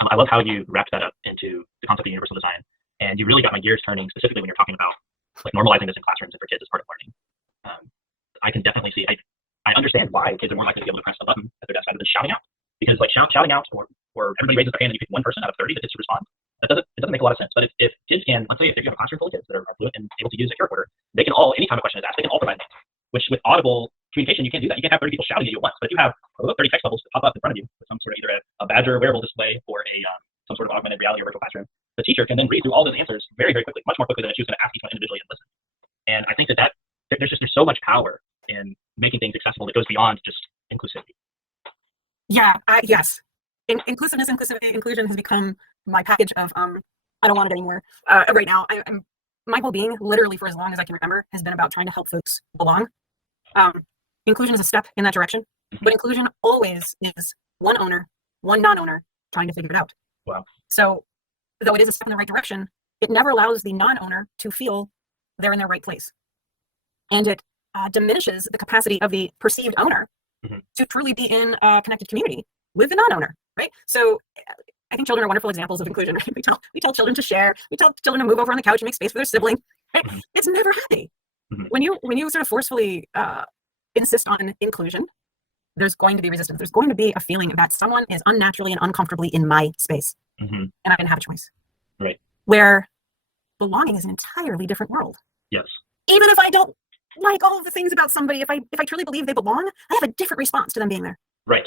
I love how you wrapped that up into the concept of universal design, and you really got my gears turning, specifically when you're talking about like normalizing this in classrooms and for kids as part of learning. Um, I can definitely see. I understand why kids are more likely to be able to press a button at their desk rather than shouting out, because like shouting out, or everybody raises their hand and you pick one person out of 30 that gets to respond. It doesn't make a lot of sense. But if kids can, let's say if you have a classroom full of kids that are fluent and able to use a care recorder, they can all, anytime a question is asked, they can all provide an answer. Which with audible communication, you can't do that. You can't have 30 people shouting at you at once. But if you have 30 text bubbles that pop up in front of you with some sort of either a badge or a wearable display or some sort of augmented reality or virtual classroom, the teacher can then read through all those answers very, very quickly, much more quickly than if she was going to ask each one individually and listen. And I think there's so much power in making things accessible that goes beyond just inclusivity. Yeah, yes. Inclusiveness, inclusivity, inclusion has become my package of I don't want it anymore. Right now, I'm my whole being, literally for as long as I can remember, has been about trying to help folks belong. Inclusion is a step in that direction, but inclusion always is one owner, one non-owner trying to figure it out. Wow. So, though it is a step in the right direction, it never allows the non-owner to feel they're in their right place, and it diminishes the capacity of the perceived owner to truly be in a connected community with the non-owner. Right. So I think children are wonderful examples of inclusion. Right? We tell children to share. We tell children to move over on the couch and make space for their sibling. Right? It's never happy. When you sort of forcefully insist on inclusion, there's going to be resistance. There's going to be a feeling that someone is unnaturally and uncomfortably in my space, and I didn't have a choice. Right. Where belonging is an entirely different world. Yes. Even if I don't like all of the things about somebody, if I truly believe they belong, I have a different response to them being there. Right.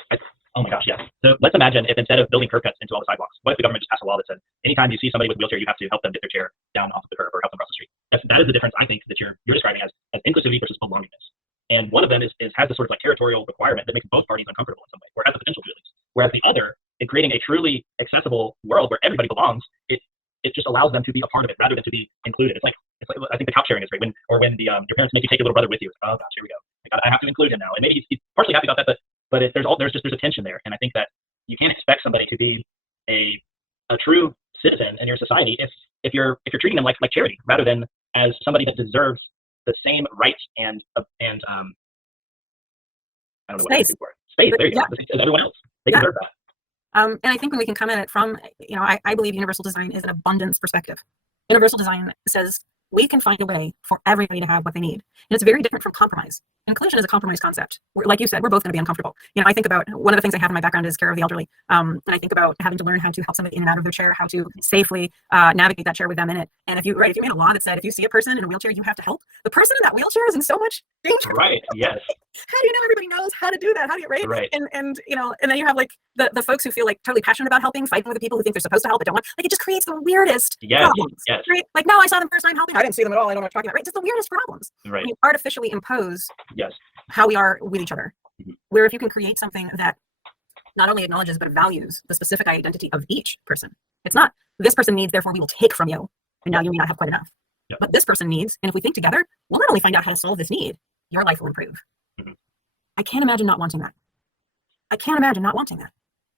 Oh my gosh, yes. So let's imagine if instead of building curb cuts into all the sidewalks, what if the government just passed a law that said anytime you see somebody with a wheelchair, you have to help them get their chair down off of the curb or help them cross the street? That is the difference, I think, that you're describing as inclusivity versus belongingness. And one of them has this sort of like territorial requirement that makes both parties uncomfortable in some way, or has the potential to at least. Whereas the other, in creating a truly accessible world where everybody belongs, it just allows them to be a part of it rather than to be included. It's like I think the couch sharing is great. When your parents make you take your little brother with you. It's, oh gosh, here we go. I have to include him now. And maybe he's partially happy about that, but there's a tension there. And I think that you can't expect somebody to be a true citizen in your society if you're treating them like charity rather than as somebody that deserves the same rights and I don't know space. What space. There you go. As everyone else, they deserve that. And I think when we can come at it from, I believe universal design is an abundance perspective. Universal design says we can find a way for everybody to have what they need. And it's very different from compromise. Inclusion is a compromise concept. Like you said, we're both going to be uncomfortable. I think about one of the things I have in my background is care of the elderly. And I think about having to learn how to help somebody in and out of their chair, how to safely navigate that chair with them in it. And if you made a law that said, if you see a person in a wheelchair, you have to help, the person in that wheelchair is in so much danger. Right. Yes. How do you know everybody knows how to do that? How do you, right? Right. And then you have like the folks who feel like totally passionate about helping, fighting with the people who think they're supposed to help but don't want. Like it just creates the weirdest problems. Yes. Right? Like, no, I saw them first time helping. I didn't see them at all. I don't know what you're talking about. Right? Just the weirdest problems. Right. When you artificially impose yes. how we are with each other. Where if you can create something that not only acknowledges but values the specific identity of each person. It's not this person needs, therefore we will take from you, and now you may not have quite enough. Yep. But this person needs, and if we think together, we'll not only find out how to solve this need, your life will improve. I can't imagine not wanting that. I can't imagine not wanting that.